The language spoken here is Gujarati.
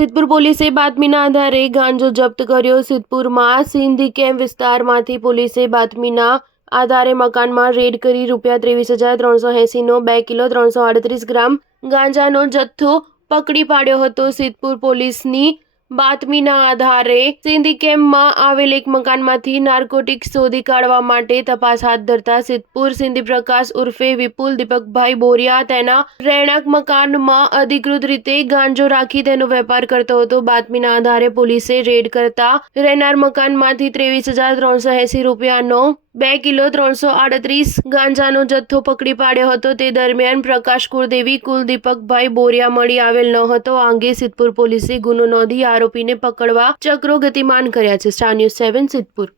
સિદ્ધપુર પોલીસે બાતમીના આધારે ગાંજો જપ્ત કર્યો। સિદ્ધપુરમાં સિંધી કેમ્પ વિસ્તારમાંથી પોલીસે બાતમીના આધારે મકાનમાં રેડ કરી ₹23,380નો 2 કિલો 338 ગ્રામ ગાંજાનો જથ્થો પકડી પાડ્યો હતો। સિદ્ધપુર પોલીસની બાતમીના આધારે સિંધી કેમ્પમાં આવેલ એક મકાનમાંથી નાર્કોટિક્સ શોધી કાઢવા માટે તપાસ હાથ ધરતા સિદ્ધપુર સિંધી પ્રકાશ ઉર્ફે વિપુલ દીપકભાઈ બોરિયા તેના રહેણાંક મકાનમાં અધિકૃત રીતે ગાંજો રાખી તેનો વેપાર કરતો હતો। બાતમીના આધારે પોલીસે રેડ કરતા રહેનાર મકાનમાંથી ₹23,380નો 2 કિલો 338 ગાંજાનો જથ્થો પકડી પાડ્યો હતો। તે દરમિયાન પ્રકાશ કુળદેવી કુલદીપકભાઈ બોરિયા મળી આવેલ ન હતો। આ અંગે સિદ્ધપુર પોલીસે ગુનો નોંધી આરોપીને પકડવા ચક્રો ગતિમાન કર્યા છે। Star news 7 Siddhpur.